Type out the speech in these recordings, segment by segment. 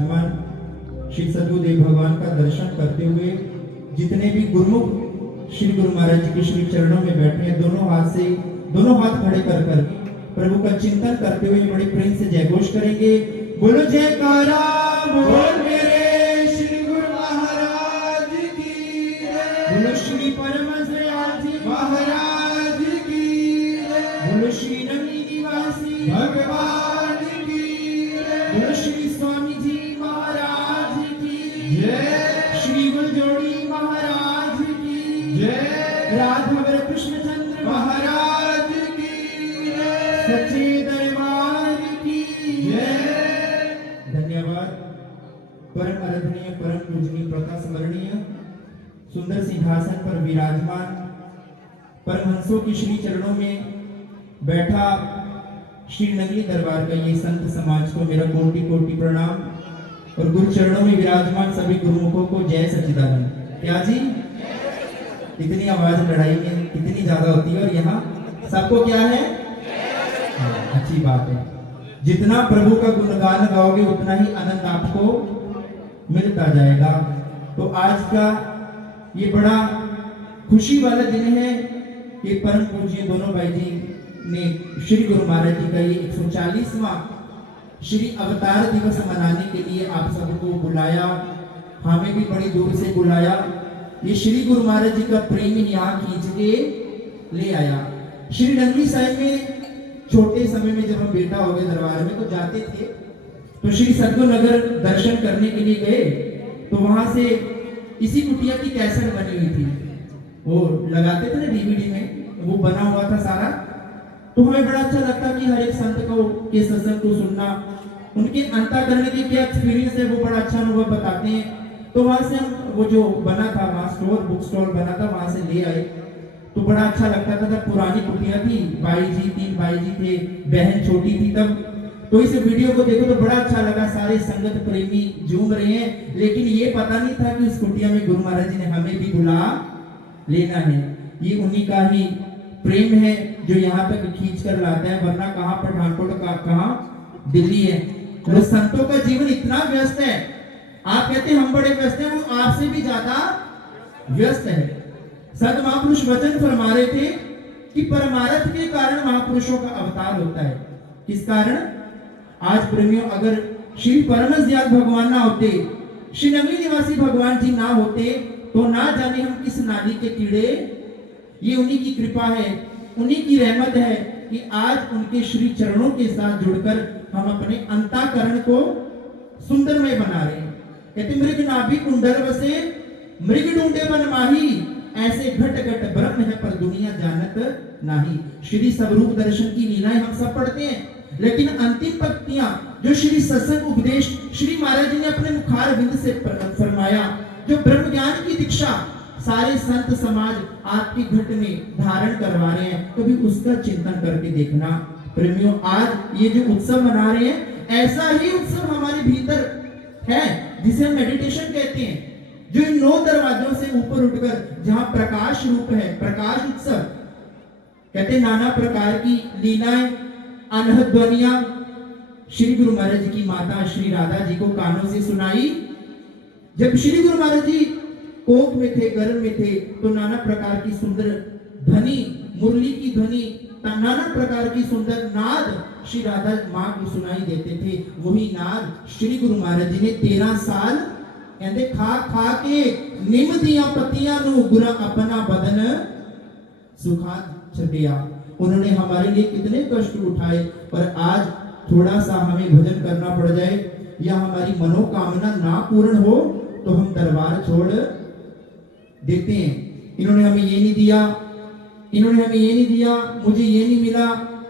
विराजमान श्री सद्गुरुदेव भगवान का दर्शन करते हुए जितने भी गुरुमुख श्री गुरु महाराज जी के श्री चरणों में बैठे हैं, दोनों हाथ खड़े कर कर प्रभु का चिंतन करते हुए बड़े प्रेम से जयघोष करेंगे। बोलो जयकारा बोल मेरे श्री गुरु महाराज की जय। बोलो श्री परमहंस जी महाराज की जय। बोलो श्री नगरी निवासी भगवान की जय। बोलो श्री स्वामी जी महाराज की जय। श्री गुलजोड़ी महाराज की जय। राधा कृष्ण चंद्र महाराज की जय। सच्चे दरबार की जय। धन्यवाद। परम आराधनीय परम पूजनीय प्रथा स्मरणीय सुंदर सिंहासन पर विराजमान परमहंसों की श्री चरणों में बैठा श्री नगरी दरबार का ये संत समाज को मेरा कोटि कोटि प्रणाम और गुरु चरणों में विराजमान सभी गुरुमुखों को जय सच्चिदानंद। क्या जी, इतनी आवाज लड़ाई में कितनी ज्यादा होती है और यहाँ सबको क्या है, अच्छी बात है। जितना प्रभु का गुणगान गाओगे उतना ही आनंद आपको मिलता जाएगा। तो आज का ये बड़ा खुशी वाला दिन है कि परम पूज्य दोनों भाई जी ने श्री गुरु महाराज जी का ये 140वां श्री अवतार दिवस मनाने के लिए आप सबको बुलाया, हमें भी बड़ी दूर से बुलाया। ये श्री गुरु महाराज जी का प्रेम यहाँ खींच के ले आया। श्री नगरी साहिब में छोटे समय में जब हम बेटा हो गए दरबार में तो जाते थे, तो श्री सद्गुरु नगर दर्शन करने के लिए गए तो वहां से इसी कुटिया की कैसेट बनी हुई थी, वो लगाते थे ना डीवीडी में, वो बना हुआ था सारा। तो हमें बड़ा अच्छा लगता कि हर एक संत को के सत्संग को सुनना, उनके अंतःकरण के क्या एक्सपीरियंस है वो बड़ा अच्छा अनुभव बताते हैं। तो वहां से हम वो जो बना था वहां स्टोर बुक स्टॉल बना था वहां से ले आए, तो बड़ा अच्छा लगता था। तब पुरानी कुटिया थी, भाई जी 3 भाई जी थे, बहन छोटी थी तब। तो इस वीडियो को देखो तो बड़ा अच्छा लगा, सारे संगत प्रेमी झूम रहे हैं, लेकिन ये पता नहीं था कि इस कुटिया में गुरु महाराज जी ने हमें भी बुला लेना है। ये उन्हीं का ही प्रेम है जो यहाँ तक खींच कर लाता है, वरना कहाँ पठानकोट का कहाँ दिल्ली है। तो संतों का जीवन इतना व्यस्त है, आप कहते हैं हम बड़े व्यस्त हैं, वो आपसे भी ज्यादा व्यस्त है। संत महापुरुष वचन फरमा रहे थे कि परमार्थ के कारण महापुरुषों का अवतार होता है। किस कारण? आज प्रेमियों, अगर श्री परमहंस दयाल भगवान ना होते, श्री नगरी निवासी भगवान जी ना होते, तो ना जाने हम किस नाली के कीड़े। ये उन्हीं की कृपा है, उन्हीं की रहमत है कि आज उनके श्री चरणों के साथ जुड़कर हम अपने अंतःकरण को सुंदरमय बना रहे हैं। कहते मृग नाभि कुंडल बसे मृग ढूंढे बन माही, ऐसे घट घट ब्रह्म है पर दुनिया जानत नाही। श्री स्वरूप दर्शन की लीलाएं हम सब पढ़ते हैं, लेकिन अंतिम पंक्तियां जो श्री सत्संग उपदेश श्री महाराज जी ने अपने मुखार बिंद से फरमाया, जो ब्रह्म ज्ञान की दीक्षा सारे संत समाज आपकी घट में धारण करवा रहे हैं, कभी उसका चिंतन करके देखना। प्रेमियों, आज ये जो उत्सव मना रहे हैं, ऐसा ही उत्सव हमारे भीतर है जिसे हम मेडिटेशन कहते हैं, जो इन 9 दरवाजों से ऊपर उठकर जहां प्रकाश रूप है, प्रकाश उत्सव कहते नाना प्रकार की लीलाएं, अनहद ध्वनियां श्री गुरु महाराज जी की माता श्री राधा जी को कानों से सुनाई। जब श्री गुरु महाराज जी कोख में थे, गर्भ में थे, तो नाना प्रकार की सुंदर ध्वनि, मुरली की ध्वनि, नाना प्रकार की सुंदर नाद श्री राधा माँ को सुनाई देते थे। वही नाद श्री गुरु महाराज जी ने 13 साल कहते खा खा के निम दिया पत्तियां नु गुरा अपना बदन सुखा छटिया। उन्होंने हमारे लिए कितने कष्ट उठाए, पर आज थोड़ा सा हमें भजन करना पड़ जाए या हमारी मनोकामना ना पूर्ण हो तो हम दरबार छोड़ देते हैं। इन्होंने हमें ये नहीं दिया, इन्होंने हमें ये नहीं दिया, मुझे ये नहीं मिला,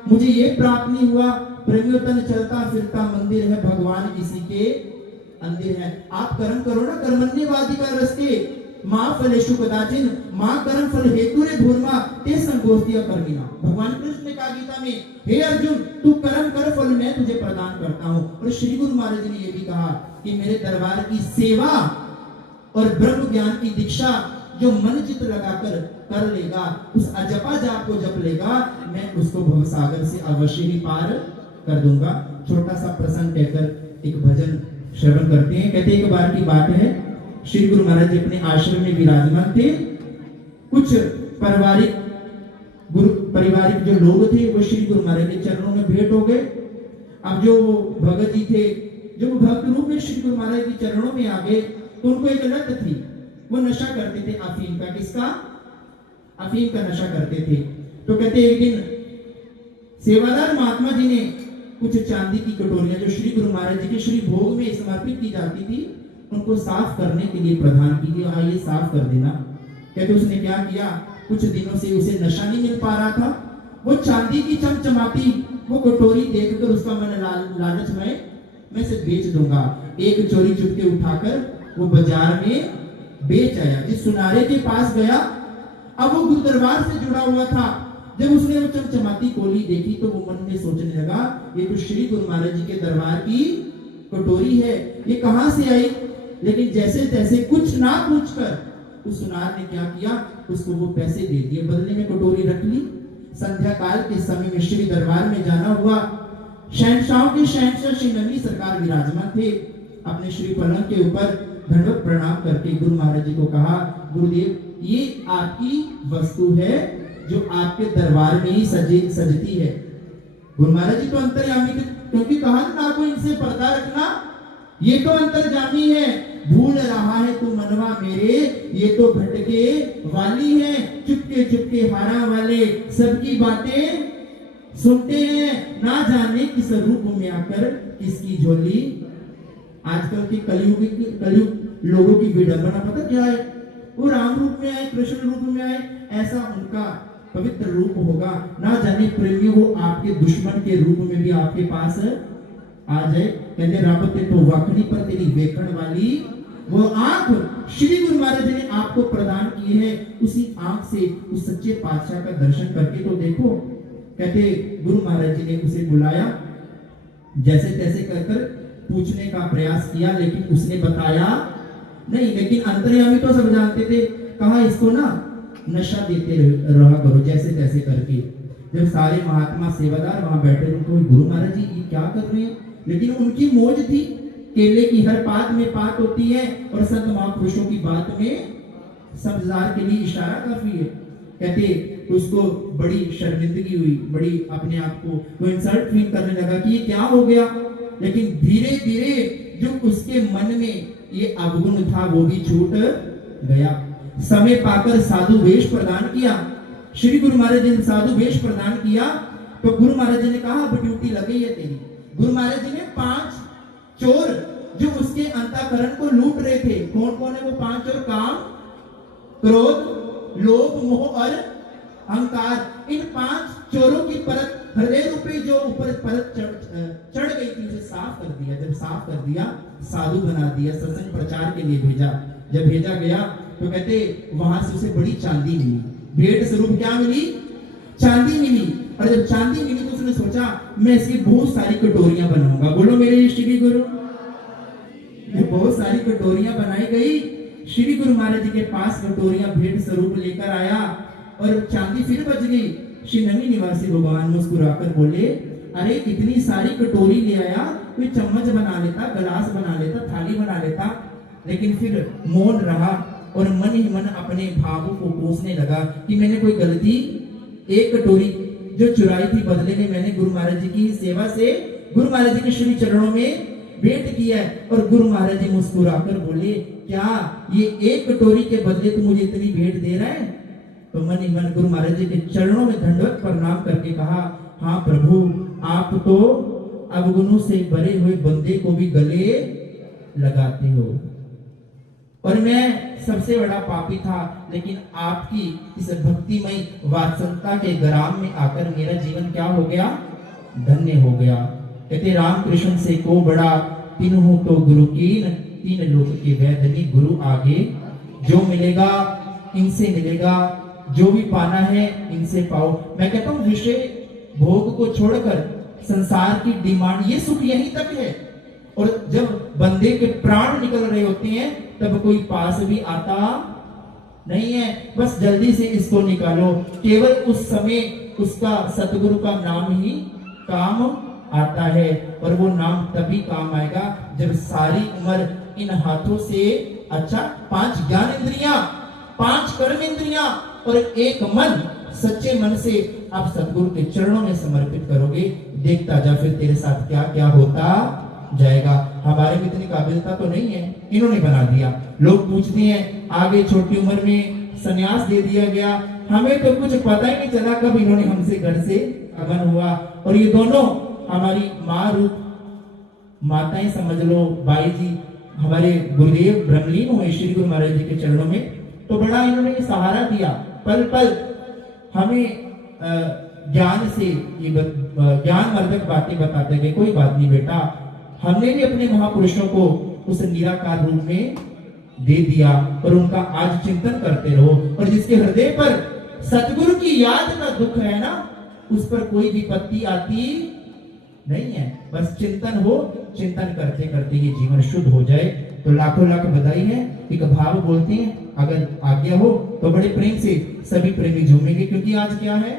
मुझे ये प्राप्त नहीं हुआ। प्रेमियों, तन चलता फिरता मंदिर है, भगवान किसी के अंदर है। आप कर्म करो ना, कर्मण्यवादी का रस्ते मां फलेषु कदाचिन मां कर्म फल हेतु रे धूर्मा ते संगोष्ठिया कर्मिना। भगवान कृष्ण ने कहा गीता में, हे अर्जुन तू कर्म कर, फल मैं तुझे प्रदान करता हूं। और श्री गुरु महाराज जी ने यह भी कहा कि मेरे दरबार की सेवा और ब्रह्म ज्ञान की दीक्षा जो मन चित लगाकर कर लेगा, उस अजपा जाप को जप लेगा, मैं उसको भवसागर से अवश्य ही पार कर दूंगा। छोटा सा प्रसंग कहकर एक भजन श्रवण करते हैं। कहते एक बार की बात है, श्री गुरु महाराज जी अपने आश्रम में विराजमान थे। कुछ पारिवारिक जो लोग थे वो श्री गुरु महाराज के चरणों में भेंट हो गए। अब जो भगत जी थे, जो भक्त रूप में श्री गुरु महाराज के चरणों में आ गए, तो उनको एक लत थी, वो नशा करते थे अफीम का। किसका? अफीम का नशा करते थे। तो कहते एक दिन सेवादार महात्मा जी ने कुछ चांदी की कटोरियां जो श्री गुरु महाराज जी के श्री भोग में समर्पित की जाती थी, उनको साफ करने के लिए प्रदान की थी। हाँ, ये साफ कर देना। कहते उसने क्या किया, कुछ दिनों से उसे नशा नहीं मिल पा रहा था। वो चांदी की चमचमाती वो कटोरी देखकर उसका मन लालच में मैं इसे बेच दूंगा। एक चोरी चुपके उठाकर वो बाजार में बेच आया। जिस सुनारे के पास गया, अब वो गुरु दरबार से जुड़ा हुआ था। जब उसने वो चमचमाती कोली देखी तो वो मन में सोचने लगा, ये तो श्री गुरु महाराज जी के दरबार की कटोरी है, ये कहां से आई। लेकिन जैसे तैसे कुछ ना पूछकर उस सुनार ने क्या किया, उसको वो पैसे दे दिए, बदले में कटोरी रख ली। संध्या काल के समय में श्री दरबार में जाना हुआ। शहंशाहों के शहंशाह श्री नंदी सरकार विराजमान थे। अपने श्री पलंग के ऊपर दंडवत प्रणाम करके गुरु महाराज जी को कहा, गुरुदेव ये आपकी वस्तु है जो आपके दरबार में ही सजती है। गुरु महाराज जी तो अंतर्यामी थे, क्योंकि कहा ना को इनसे पर्दा रखना, ये तो अंतर्जामी है। भूल रहा है तू मनवा मेरे, ये तो भटके वाली है। चुपके चुपके हारा वाले सबकी बातें सुनते हैं, ना जाने किस रूप में आकर किसकी झोली। आजकल के कलयुग लोगों की विडंबना पता क्या है, वो राम रूप में आए, कृष्ण रूप में आए, ऐसा उनका पवित्र रूप होगा। ना जाने प्रेमी वो आपके दुश्मन के रूप में भी आपके पास आ जाए। कहते रब ते तो वाकड़ी पर तेरी वेखण वाली वो आंख श्री गुरु महाराज जी ने आपको प्रदान की है। उसी आंख से उस सच्चे पातशाह का दर्शन करके तो देखो। कहते गुरु महाराज जी ने उसे बुलाया, जैसे तैसे कर पूछने का प्रयास किया, लेकिन उसने बताया नहीं। लेकिन अंतर्यामी तो सब जानते थे। कहा इसको ना नशा देते रहा करो जैसे तैसे करके। जब सारे महात्मा सेवादार वहां बैठे, उनको गुरु महाराज जी ये क्या कर रहे हैं, लेकिन उनकी मौज थी। केले की हर बात में बात होती है, और संत महापुरुषों की बात में समझदार के लिए इशारा काफी है। कहते उसको बड़ी शर्मिंदगी हुई, बड़ी अपने आप को वो इंसल्ट फील करने लगा कि ये क्या हो गया। लेकिन धीरे धीरे जो उसके मन में ये अवगुण था वो भी छूट गया। समय पाकर साधु वेश प्रदान किया। श्री गुरु महाराज जी ने साधु वेश प्रदान किया तो गुरु महाराज जी ने कहा अब ड्यूटी लग गई है तेरी। गुरु महाराज जी ने 5 चोर जो उसके अंतःकरण को लूट रहे थे, कौन कौन है वो 5 चोर? काम, क्रोध, लोभ, मोह और अहंकार। इन 5 चोरों की परत हृदय रूपी जो ऊपर परत चढ़ गई थी उसे साफ कर दिया। जब साफ कर दिया, साधु बना दिया, सत्संग प्रचार के लिए भेजा। जब भेजा गया तो कहते वहां से उसे बड़ी चांदी मिली। भेंट स्वरूप क्या मिली? चांदी मिली। और जब चांदी मिली तो उसने सोचा मैं इसकी बहुत सारी कटोरियां बनाऊंगा। बोलो मेरे श्री गुरु। बहुत सारी कटोरियां बनाई गई। श्री गुरु महाराज जी के पास कटोरियां भेंट स्वरूप लेकर आया और चांदी फिर बच गई। श्री नवी निवासी भगवान मुस्कुराकर बोले, अरे इतनी सारी कटोरी ले आया, कोई चम्मच बना लेता, गिलास बना लेता, थाली बना लेता। लेकिन फिर मौन रहा और मन ही मन अपने भावों को कोसने लगा कि मैंने कोई गलती, एक कटोरी जो चुराई थी बदले में मैंने गुरु महाराज जी की सेवा से गुरु महाराज जी के श्री चरणों में भेंट किया है। और गुरु महाराज जी मुस्कुराकर बोले, क्या ये एक कटोरी के बदले तू मुझे इतनी भेंट दे रहा है? तो मन ही मन गुरु महाराज जी के चरणों में दंडवत प्रणाम करके कहा, हाँ प्रभु, आप तो अवगुणों से भरे हुए बंदे को भी गले लगाते हो, और मैं सबसे बड़ा पापी था, लेकिन आपकी इस भक्तिमय वात्सलता के ग्राम में आकर मेरा जीवन क्या हो गया? धन्य हो गया। कहते राम कृष्ण से को बड़ा तीनों तो गुरु कीन, 3 लोक के वैधनी गुरु आगे। जो मिलेगा इनसे मिलेगा, जो भी पाना है इनसे पाओ। मैं कहता हूँ विषय भोग को छोड़कर संसार की डिमांड, ये सुख यहीं तक है। और जब बंदे के प्राण निकल रहे होते हैं तब कोई पास भी आता नहीं है। बस जल्दी से इसको निकालो। केवल उस समय उसका सतगुरु का नाम ही काम आता है, और वो नाम तभी काम आएगा जब सारी उम्र इन हाथों से अच्छा 5 ज्ञान इंद्रियां, 5 कर्म इंद्रियां और एक मन, सच्चे मन से आप सतगुरु के चरणों में समर्पित करोगे। देखता जा फिर तेरे साथ क्या क्या होता जाएगा। हमारे में इतनी काबिलियत तो नहीं है, इन्होंने बना दिया। लोग पूछते हैं आगे छोटी उम्र में संन्यास दे दिया गया, हमें तो कुछ पता ही नहीं चला कब इन्होंने हमसे घर से अगन हुआ। और ये दोनों हमारी माँ रूप माताएं समझ लो, बाई जी हमारे गुरुदेव ब्रह्मलीन हुए श्री गुरु महाराज जी के चरणों में, तो बड़ा इन्होंने सहारा दिया। पल पल हमें ज्ञान से ये ज्ञान वर्धक बातें बताते गए। कोई बात नहीं बेटा, हमने भी अपने महापुरुषों को उस निराकार रूप में दे दिया, और उनका आज चिंतन करते रहो। और जिसके हृदय पर सतगुरु की याद का दुख है ना, उस पर कोई विपत्ति आती नहीं है। बस चिंतन हो, चिंतन करते करते ये जीवन शुद्ध हो जाए। तो लाखों लाख बधाई है। एक भाव बोलते हैं, अगर आज्ञा हो तो बड़े प्रेम से सभी प्रेमी झूमेंगे, क्योंकि आज क्या है,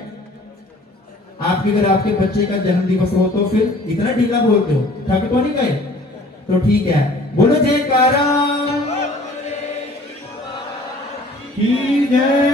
आपके अगर आपके बच्चे का जन्म दिवस हो तो फिर इतना ढीला बोलते हो, थक तो नहीं गए? तो ठीक है, बोलो जयकारा की जय।